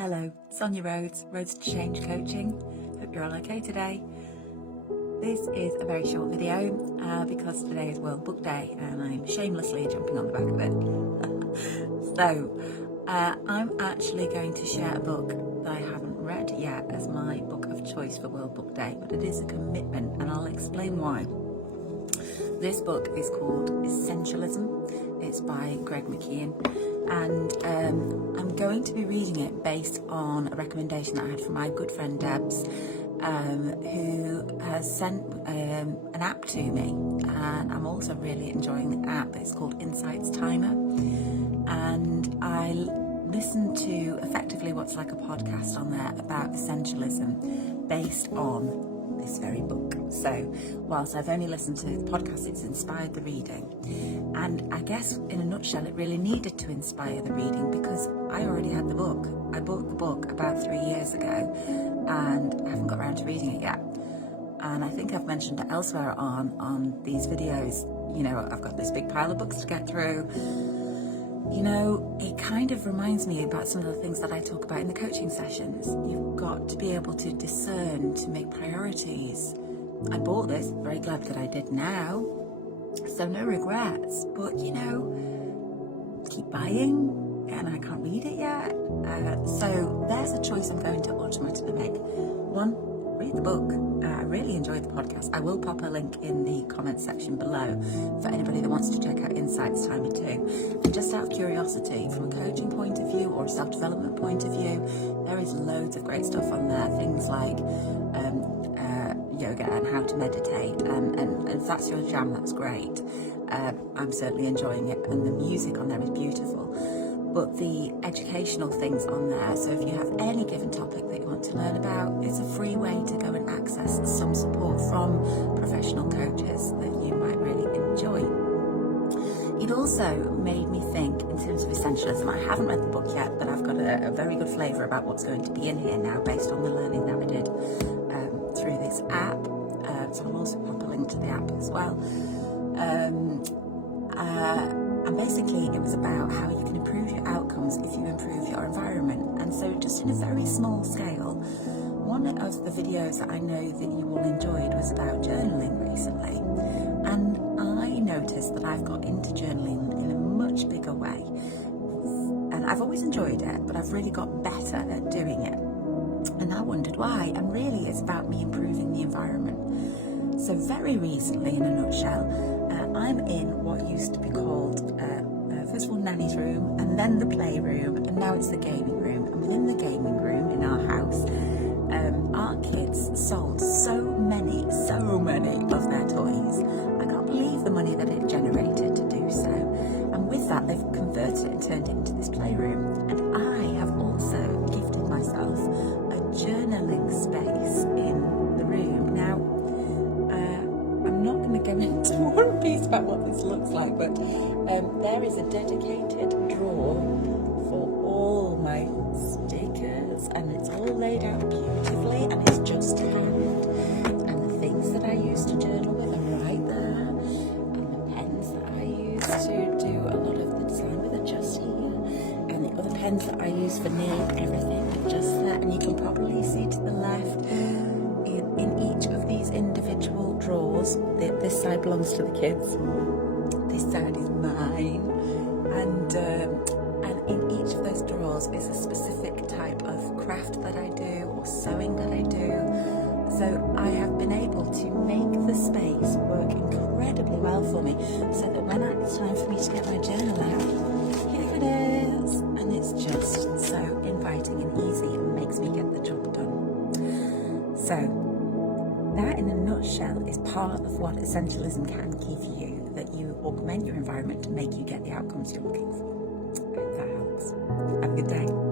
Hello, Sonia Rhodes, Roads to Change Coaching. Hope you're all okay today. This is a very short video because today is World Book Day and I'm shamelessly jumping on the back of it. So I'm actually going to share a book that I haven't read yet as my book of choice for World Book Day, but it is a commitment and I'll explain why. This book is called Essentialism. It's by Greg McKeown, and I'm going to be reading it based on a recommendation that I had from my good friend Debs, who has sent an app to me, and I'm also really enjoying the app. It's called Insights Timer, and I listen to effectively what's like a podcast on there about essentialism based on this very book. So whilst I've only listened to the podcast, it's inspired the reading, and I guess in a nutshell it really needed to inspire the reading because I already had the book. I bought the book about 3 years ago and I haven't got around to reading it yet, and I think I've mentioned it elsewhere on these videos. You know, I've got this big pile of books to get through. You know, it kind of reminds me about some of the things that I talk about in the coaching sessions. You've got to be able to discern, to make priorities. I bought this, very glad that I did now, so no regrets, but you know, keep buying and I can't read it yet. So there's a choice I'm going to automatically make. One, read the book. I really enjoyed the podcast. I will pop a link in the comment section below for anybody that wants to check out Insights Timer too. And just out of curiosity, from a coaching point of view or a self-development point of view, there is loads of great stuff on there. Things like yoga and how to meditate. And if that's your jam, that's great. I'm certainly enjoying it, and the music on there is beautiful. But the educational things on there, so if you have any given topic that you want to learn about, it's a free way to go and access some support from professional coaches that you might really enjoy. It also made me think in terms of essentialism. I haven't read the book yet, but I've got a very good flavour about what's going to be in here now based on the learning that I did through this app. So I'll also pop a link to the app as well. And basically it was about how you can improve your outcomes if you improve your environment. And so just in a very small scale, one of the videos that I know that you all enjoyed was about journaling recently. And I noticed that I've got into journaling in a much bigger way. And I've always enjoyed it, but I've really got better at doing it. And I wondered why, and really it's about me improving the environment. So very recently, in a nutshell, I'm in what used to be called, first of all, Nanny's room, and then the playroom, and now it's the gaming room. And within the gaming room in our house, our kids sold so many of their toys. I can't believe the money that it generated to do so. And with that, they've converted it and turned it into this playroom. And I have also gifted myself a journaling space in the room. Now, I'm not going to go into War and Peace about what this looks like, but there is a dedicated drawer for all my stickers, and it's all laid out beautifully, and it's just to hand. And the things that I use to journal with are right there, and the pens that I use to do a lot of the design with are just here, and the other pens that I use for nearly everything are just there. And you can probably see to the left, in each of these individual drawers, this side belongs to the kids, this side is mine, and in each of those drawers is a specific type of craft that I do or sewing that I do. So I have been able to make the space work incredibly well for me, so that when it's time for me to get my journal out, here it is, and it's just so inviting and easy. It makes me get the job done. So that, in a nutshell, is part of what essentialism can give you, that you augment your environment to make you get the outcomes you're looking for. I hope that helps. Have a good day.